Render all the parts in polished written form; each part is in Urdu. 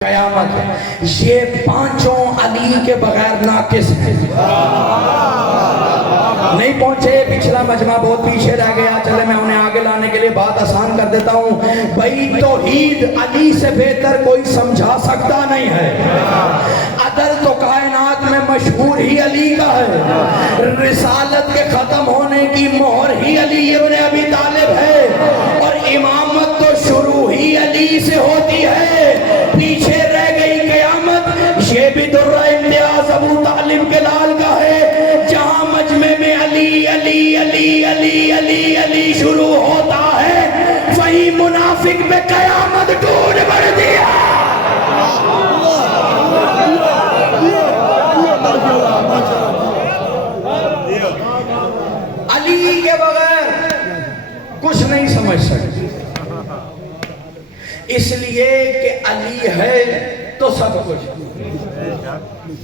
قیامت یہ پانچوں علی کے بغیر ناقص ہیں. نہیں پہنچے، پچھلا مجمع بہت پیچھے رہ گیا. چلے میں انہیں آگے لانے کے لیے بات آسان کر دیتا ہوں. بھائی توحید علی سے بہتر کوئی سمجھا سکتا نہیں ہے. عدل تو کائنات میں مشہور ہی علی کا ہے. رسالت کے ختم ہونے کی مہر ہی علی ابن ابی طالب ہے. اور امامت تو شروع ہی علی سے ہوتی ہے. پیچھے رہ گئی قیامت. یہ بھی درہ امتیاز ابو طالب کے لال کا ہے. جہاں مجمع میں علی علی علی علی علی علی شروع ہوتا ہے، وہی منافق میں قیامت ڈھونڈ پڑتی ہے. علی کے بغیر کچھ نہیں سمجھ سکتے، اس لیے کہ علی ہے تو سب کچھ.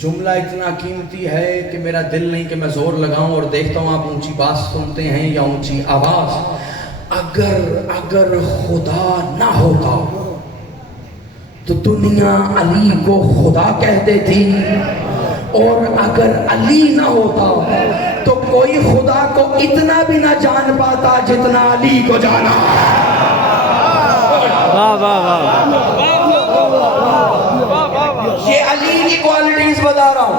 جملہ اتنا قیمتی ہے کہ میرا دل نہیں کہ میں زور لگاؤں اور دیکھتا ہوں آپ اونچی بات سنتے ہیں یا اونچی آواز. اگر خدا نہ ہوتا تو دنیا علی کو خدا کہہ دیتی، اور اگر علی نہ ہوتا تو کوئی خدا کو اتنا بھی نہ جان پاتا جتنا علی کو جانا. یہ علی کی کوالٹیز بتا رہا ہوں.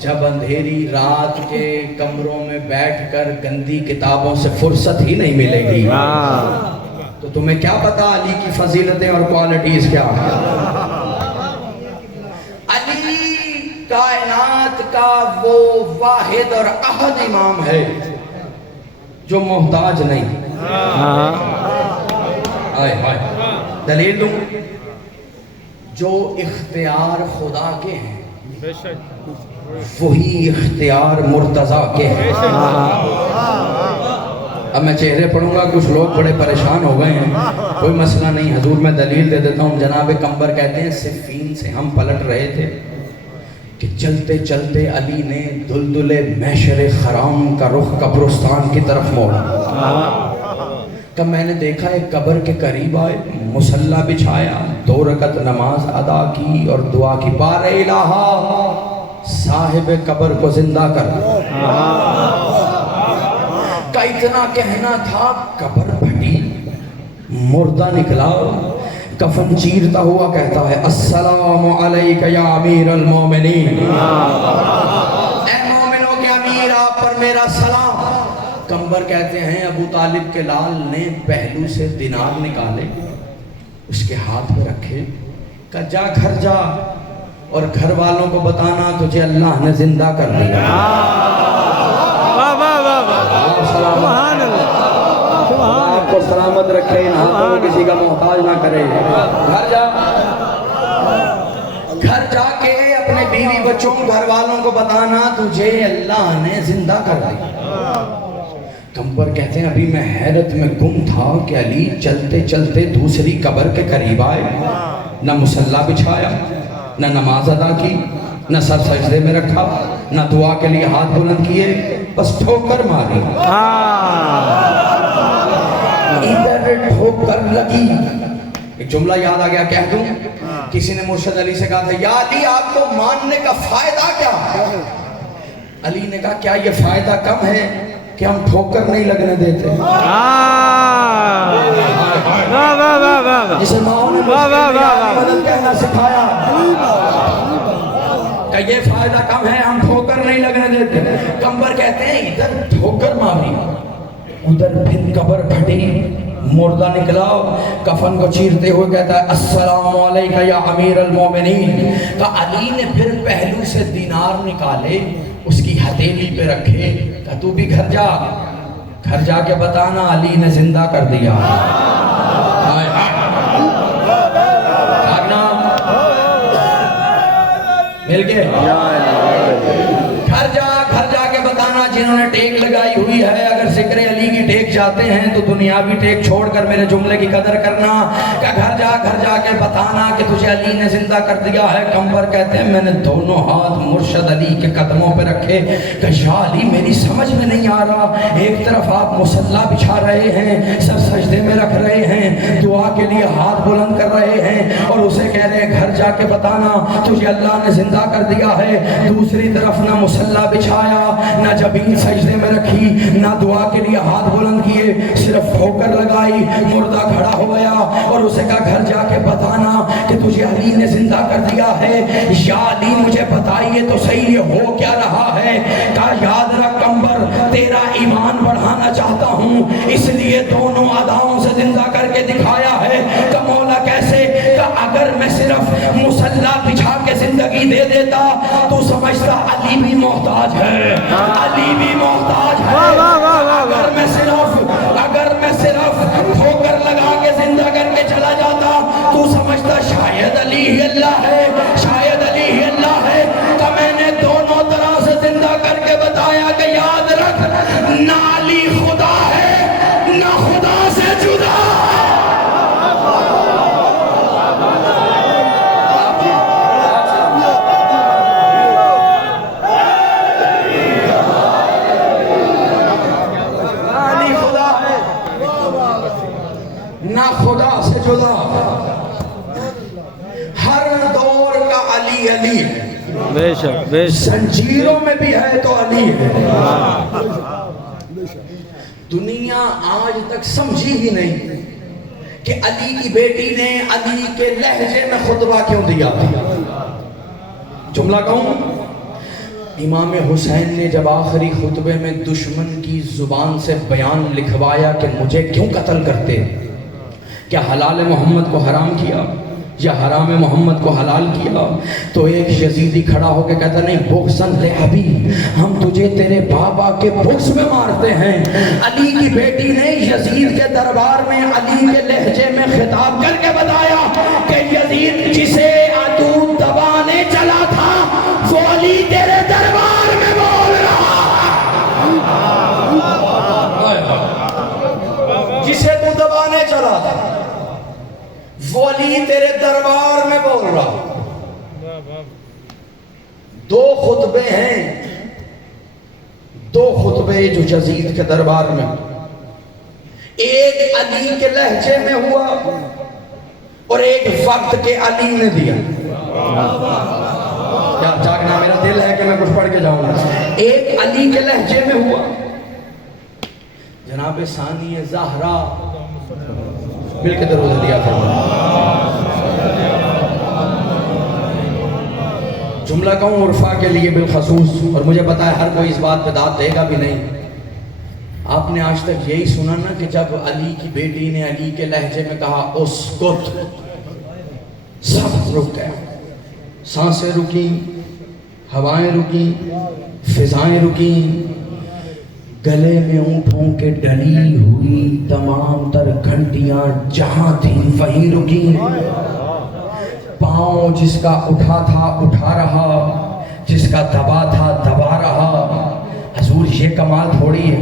جب اندھیری رات کے کمروں میں بیٹھ کر گندی کتابوں سے فرصت ہی نہیں ملے گی تو تمہیں کیا پتا علی کی فضیلتیں اور کوالٹیز کیا ہیں. علی کائنات کا وہ واحد اور احد امام ہے جو محتاج نہیں. دلیل دوں، جو اختیار خدا کے ہیں وہی اختیار مرتضیٰ کے ہیں. اب میں چہرے پڑھوں گا، کچھ لوگ بڑے پریشان ہو گئے ہیں. کوئی مسئلہ نہیں حضور، میں دلیل دے دیتا ہوں. جناب قمبر کہتے ہیں صفین سے ہم پلٹ رہے تھے کہ چلتے چلتے علی نے دلدل محشر خرام کا رخ قبرستان کی طرف موڑا. تب میں نے دیکھا ایک قبر کے قریب آئے، مصلی بچھایا، 2 رکعت نماز ادا کی اور دعا کی، بار الہ صاحب قبر کو زندہ کر. کا اتنا کہنا تھا، قبر پھٹی، مردہ نکلا، کفن چیرتا ہوا کہتا ہے السلام علیک یا امیر المومنین. اے مومنوں کے امیر، آپ پر میرا سلام. قمبر کہتے ہیں ابو طالب کے لال نے پہلو سے دینار نکالے، اس کے ہاتھ پہ رکھے، کہا جا گھر جا اور گھر والوں کو بتانا تجھے اللہ نے زندہ کر دیا. آپ کو سلامت رکھے، ان ہاتھوں کو کسی کا محتاج نہ کرے. گھر جا کے اپنے بیوی بچوں گھر والوں کو بتانا تجھے اللہ نے زندہ کر دیا. قمبر کہتے ہیں ابھی میں حیرت میں گم تھا کہ علی چلتے چلتے دوسری قبر کے قریب آئے، نہ مصلی بچھایا، نہ نماز ادا کی، نہ سر سجدے میں رکھا، نہ دعا کے لیے ہاتھ بلند کیے، بس ٹھوکر ماری. ادھر ٹھوکر لگی. ایک جملہ یاد آ گیا، کہہ دوں. کسی نے مرشد علی سے کہا تھا یا علی آپ کو ماننے کا فائدہ کیا؟ علی نے کہا کیا یہ فائدہ کم ہے کہ ہم ٹھوکر نہیں لگنے دیتے؟ جسے ماؤں نے مدد کہنا سکھایا کہ یہ فائدہ کم ہے، ہم ٹھوکر نہیں لگنے دیتے. قمبر کہتے ہیں ادھر ٹھوکر ماری، ادھر پھر قبر پھٹی، مردہ نکلا، کفن کو چیرتے ہوئے کہتا ہے السلام علیکہ یا امیر المومنین. کہ علی نے پھر پہلو سے دینار نکالے، اس کی ہتھیلی پہ رکھے، کہ تو بھی گھر جا کے بتانا علی نے زندہ کر دیا. مل گئے؟ گھر جا کے بتانا جنہوں نے ٹیک لگائی ہوئی ہے، اگر ذکر علی کی ٹیک جاتے ہیں تو دنیاوی ٹیک چھوڑ کر میرے جملے کی قدر کرنا کہ گھر جا کے بتانا کہ تجھے علی نے زندہ کر دیا ہے. کمبر کہتے ہیں میں نے دونوں ہاتھ مرشد علی کے قدموں پہ رکھے کہ یا علی میری سمجھ میں نہیں آ رہا, ایک طرف آپ مصلا بچھا رہے ہیں, سر سجدے میں رکھ رہے ہیں, دعا کے لیے ہاتھ بلند کر رہے ہیں, اور اسے کہہ رہے ہیں گھر جا کے بتانا تجھے اللہ نے زندہ کر دیا ہے. دوسری طرف نہ مصلا بچھایا, نہ جبین سجدے میں رکھی, نہ دعا کے لیے ہاتھ بلند کیے, صرف ٹھوکر لگائی, مردہ کھڑا ہو گیا اور اسے کہا گھر جا کے بتانا کہ تجھے علی نے زندہ کر دیا ہے. یا علی مجھے بتائیے تو صحیح یہ ہو کیا رہا ہے. کہا یاد رکھ کمبر تیرا ایمان بڑھانا چاہتا ہوں اس لیے دونوں اداؤں سے زندہ کر کے دکھایا ہے. کہ مولا کیسے؟ کہ اگر میں صرف مصلا بچھا کے زندگی دے دیتا تو سمجھتا علی بھی محتاج ہے, علی بھی محتاج ہے. اگر میں صرف ٹھوکر لگا کے زندہ کر کے چلا جاتا تو سمجھتا شاید علی ہی اللہ ہے, شاید علی ہی اللہ ہے. کہ میں نے دونوں طرح سے زندہ کر کے بتایا کہ یاد رکھ نہ علی خدا ہے نہ خدا سے جدا. نہ خدا سے جدا, ہر دور کا علی علی ہے. بے شک بے شک زنجیروں میں بھی ہے تو علی ہے. دنیا آج تک سمجھی ہی نہیں کہ علی کی بیٹی نے علی کے لہجے میں خطبہ کیوں دیا. جملہ کہوں, امام حسین نے جب آخری خطبے میں دشمن کی زبان سے بیان لکھوایا کہ مجھے کیوں قتل کرتے, کیا حلال محمد کو حرام کیا یا حرام محمد کو حلال کیا, تو ایک یزیدی کھڑا ہو کے کہتا نہیں بغضاً لعبی, ہم تجھے تیرے بابا کے بغض میں مارتے ہیں. علی کی بیٹی نے یزید کے دربار میں علی کے لہجے میں خطاب کر کے بتایا کہ یزید جسے عدو دبانے چلا تھا وہ علی تیرے دربار میں بول رہا ہے. جسے تو دبانے چلا تھا وہ علی تیرے دربار میں بول رہا. دو خطبے ہیں, دو خطبے جو یزید کے دربار میں, ایک علی کے لہجے میں ہوا اور ایک وقت کے علی نے دیا. کیا جاگنا میرا دل ہے کہ میں کچھ پڑھ کے جاؤں گا. ایک علی کے لہجے میں ہوا, جناب ثانی زہرا مل کے درود دیا کرو. جملہ کہوں عرفا کے لیے بالخصوص, اور مجھے پتا ہے ہر کوئی اس بات پہ داد دے گا بھی نہیں. آپ نے آج تک یہی سنا نا کہ جب علی کی بیٹی نے علی کے لہجے میں کہا اسکت, سب رک گیا, سانسیں رکی, ہوائیں رکی, فضائیں رکی, گلے میں اونٹوں کے ڈلی ہوئی تمام تر گھنٹیاں جہاں تھیں وہیں رکی. پاؤں جس کا اٹھا تھا اٹھا رہا, جس کا دبا تھا دبا رہا. حضور یہ کمال تھوڑی ہے,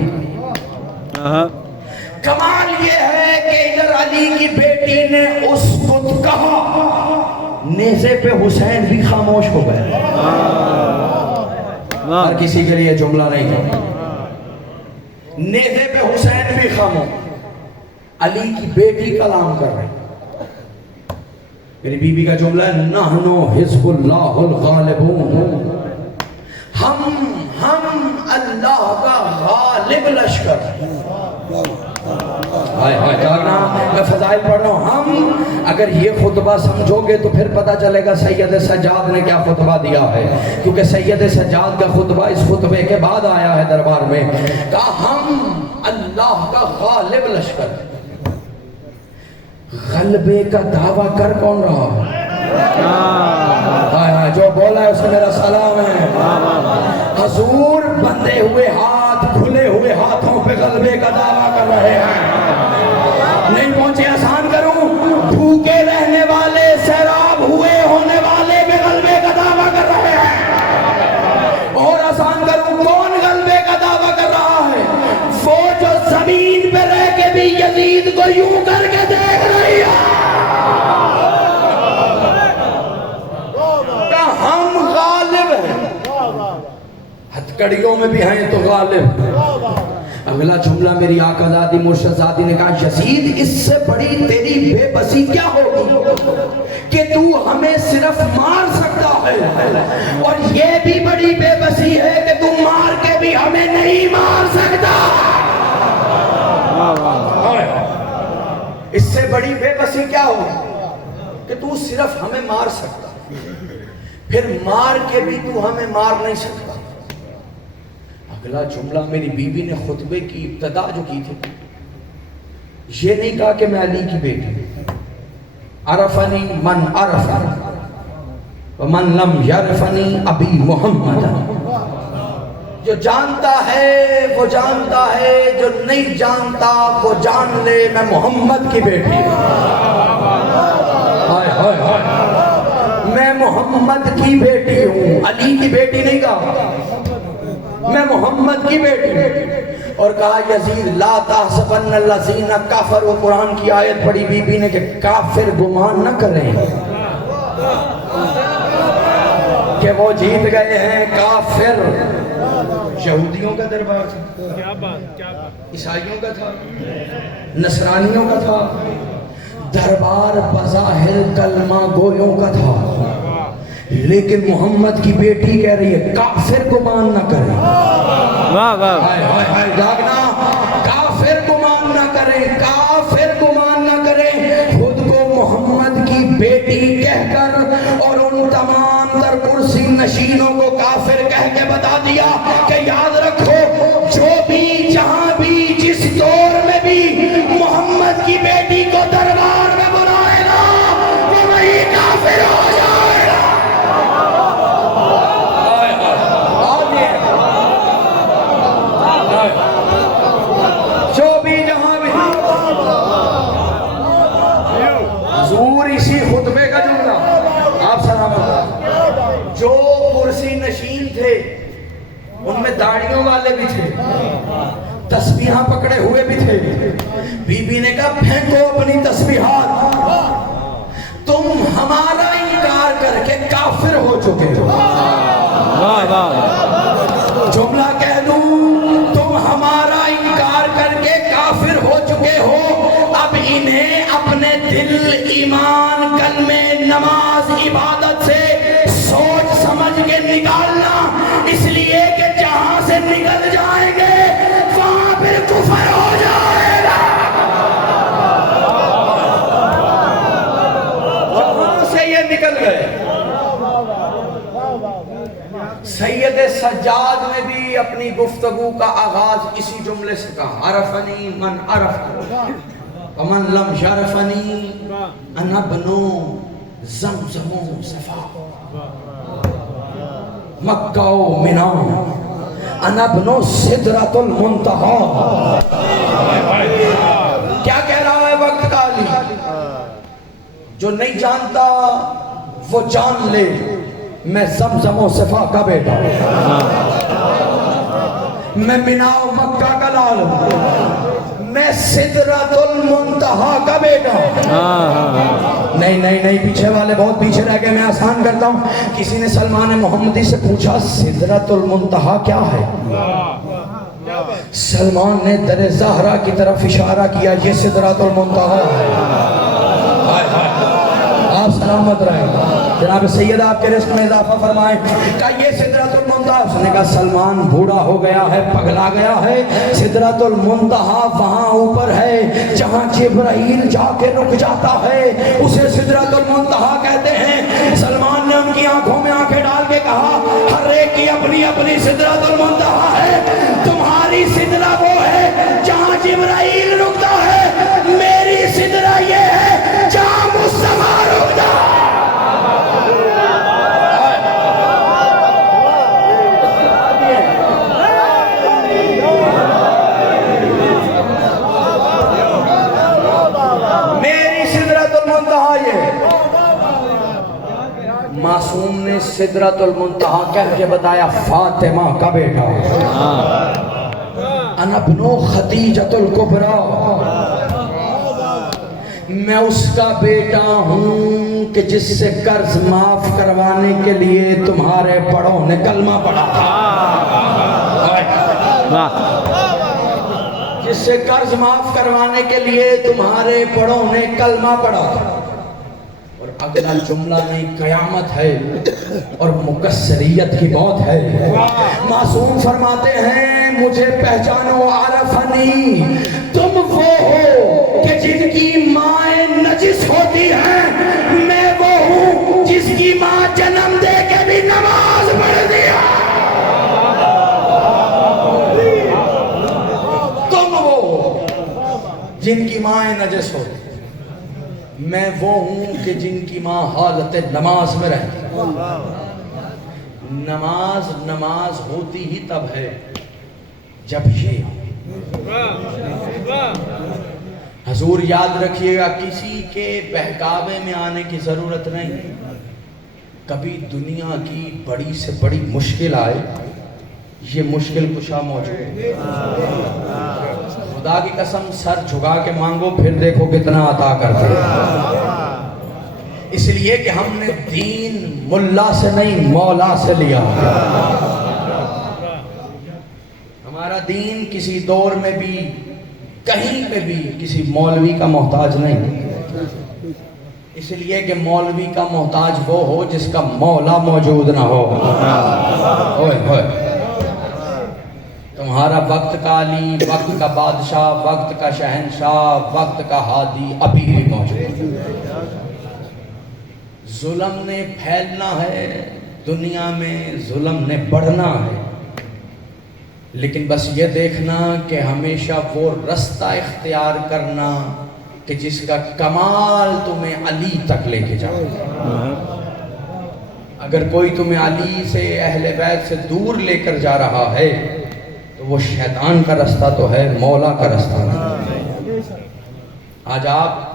کمال یہ ہے کہ ادھر علی کی بیٹی نے اس کو کہا, نیزے پہ حسین بھی خاموش ہو گئے. ہر کسی کے لیے جملہ نہیں ہے. نیزے پہ حسین بھی خاموش, علی کی بیٹی کلام کر رہے. میری بی بی کا جملہ ہے نحنو حزب اللہ الغالبون, ہم اللہ کا غالب لشکر. میں فضائل پڑھ رہا ہوں. ہم اگر یہ خطبہ سمجھو گے تو پھر پتہ چلے گا سید سجاد نے کیا خطبہ دیا ہے, کیونکہ سید سجاد کا خطبہ اس خطبے کے بعد آیا ہے دربار میں. کہا ہم اللہ کا غالب لشکر. غلبے کا دعویٰ کر کون رہا ہے؟ جو بولا ہے اسے میرا سلام ہے. حضور بندے ہوئے ہاتھ, کھلے ہوئے ہاتھوں پہ غلبے کا دعویٰ کر رہے ہیں. نہیں پہنچے, آسان کروں, بھوکے رہنے والے, سیراب ہوئے ہونے والے میں غلبے کا دعویٰ کر رہے ہیں. اور آسان کروں, کون غلبے کا دعویٰ کر رہا ہے؟ وہ جو زمین پہ رہ کڑیوں میں بھی ہیں تو غالب. اگلا جملہ میری آقا زادی مرشد زادی نے کہا یزید اس سے بڑی تیری بے بسی کیا ہوگی کہ تو ہمیں صرف مار سکتا ہے اور یہ بھی بڑی بے بسی ہے کہ تو مار کے بھی ہمیں نہیں مار سکتا. اس سے بڑی بے بسی کیا ہوگی کہ تو صرف ہمیں مار سکتا پھر مار کے بھی تو ہمیں مار نہیں سکتا. اگلا جملہ میری بیوی نے خطبے کی ابتدا جو کی تھی یہ نہیں کہا کہ میں علی کی بیٹی عرفنی من عرفنی ومن لم یعرفنی ابی محمد. جو جانتا ہے وہ جانتا ہے, جو نہیں جانتا وہ جان لے میں محمد کی بیٹی میں محمد کی بیٹی ہوں, علی کی بیٹی نہیں کہا, میں محمد کی بیٹی. اور کہا یزید لا تحسبن الذین کفروا, قرآن کی آیت پڑھی بی بی نے کہ کافر گمان نہ کریں کہ وہ جیت گئے ہیں. کافر یہودیوں کا دربار تھا, عیسائیوں کا تھا, نصرانیوں کا تھا, دربار بظاہر کلمہ گویوں کا تھا, لیکن محمد کی بیٹی کہہ رہی ہے کافر گمان نہ کرے. جاگنا, کافر گمان نہ کرے, کافر گمان نہ کرے. خود کو محمد کی بیٹی کہہ کر اور ان تمام تر کرسی نشینوں کو کافر کہہ کے بتا دیا کہ یاد رکھو جو بھی جہاں بھی جس دور میں بھی محمد کی بیٹی کو دربار میں بلائے گا وہ وہی کافر ہو جائے گا. جو بھی جہاں بھی حضور اسی خطبے کا جملہ آپ سلامت. جو کرسی نشین تھے ان میں داڑھیوں والے بھی تھے, تسبیحاں پکڑے ہوئے بھی تھے. بی بی نے کہا پھینکو اپنی تسبیحات, تم ہمارا انکار کر کے کافر ہو چکے ہو. جملہ کہہ دوں, تم ہمارا انکار کر کے کافر ہو چکے ہو. اب انہیں اپنے دل, ایمان, کلمے, نماز, عبادت سے سوچ سمجھ کے نکالنا, اس لیے کہ جہاں سے نکل جائیں گے وہاں پھر کفر ہو جائے گا. جہاں سے یہ نکل گئے. سید سجاد نے بھی اپنی گفتگو کا آغاز اسی جملے سے کہا عرفنی من عرفنی ومن لم یعرفنی انا بنو زمزم و صفا مکہ و منا انا بنو سدرۃ المنتہی. کیا کہہ رہا ہے وقت کا علی؟ جو نہیں جانتا وہ جان لے میں زمزم و صفا کا بیٹا, میں منا و مکہ کا لال, میں سدرۃ المنتہی کا بیٹا. نہیں نہیں نہیں, پیچھے والے بہت پیچھے رہ گئے, میں آسان کرتا ہوں. کسی نے سلمان محمدی سے پوچھا سدرۃ المنتہی کیا ہے؟ سلمان نے در زہرا کی طرف اشارہ کیا, یہ سدرۃ المنتہی ہے. آپ سلامت رہیں. جناب سید آپ کے رزق میں اضافہ فرمائیں. کہا یہ سدرۃ المنتہی. اس نے کہا سلمان بوڑھا ہو گیا ہے, پگلا گیا ہے. سدرۃ المنتہی وہاں اوپر ہے جہاں جبرائیل جا کے رک جاتا ہے, اسے سدرۃ المنتہی کہتے ہیں. سلمان نے ان کی آنکھوں میں آنکھیں ڈال کے کہا ہر ایک کی اپنی اپنی سدرۃ المنتہی ہے. تمہاری سدرہ وہ ہے جہاں جبرائیل رکتا ہے, میری سدرہ یہ ہے جہاں مصطفیٰ رکتا ہے. معصوم نے سدرۃ المنتہی کہہ کے بتایا فاطمہ کا بیٹا, انا ابن خدیجۃ الکبریٰ, میں اس کا بیٹا ہوں کہ جس سے قرض معاف کروانے کے لیے تمہارے بڑوں نے کلمہ پڑھا تھا. واہ جس سے قرض معاف کروانے کے لیے تمہارے بڑوں نے کلمہ پڑھا تھا، اور اگلا جملہ نہیں قیامت ہے اور مکسریت کی موت ہے۔ معصوم فرماتے ہیں مجھے پہچانو عرفنی، تم وہ ہو کہ جن کی مائیں نجس ہوتی ہیں، میں وہ ہوں جس کی ماں جنم دے کے بھی نماز پڑھ دیا۔ تم وہ ہو جن کی مائیں نجس ہوتی، میں وہ ہوں کہ جن کی ماں حالت نماز میں رہتی۔ نماز ہوتی ہی تب ہے جب یہ حضور یاد رکھیے گا، کسی کے بہکاوے میں آنے کی ضرورت نہیں۔ کبھی دنیا کی بڑی سے بڑی مشکل آئے، یہ مشکل کشا موجود ہے۔ خدا کی قسم سر جھکا کے مانگو، پھر دیکھو کتنا عطا کرتے ہیں۔ اس لیے کہ ہم نے دین ملا سے نہیں مولا سے لیا۔ ہمارا دین کسی دور میں بھی کہیں پہ بھی کسی مولوی کا محتاج نہیں، اس لیے کہ مولوی کا محتاج وہ ہو جس کا مولا موجود نہ ہو۔ ہوئے ہوئے تمہارا وقت کا علی، وقت کا بادشاہ، وقت کا شہنشاہ، وقت کا ہادی ابھی بھی موجود ہے۔ ظلم نے پھیلنا ہے دنیا میں، ظلم نے بڑھنا ہے، لیکن بس یہ دیکھنا کہ ہمیشہ وہ رستہ اختیار کرنا کہ جس کا کمال تمہیں علی تک لے کے جائے۔ اگر کوئی تمہیں علی سے، اہل بیت سے دور لے کر جا رہا ہے تو وہ شیطان کا رستہ تو ہے، مولا کا رستہ نہیں۔ آج آپ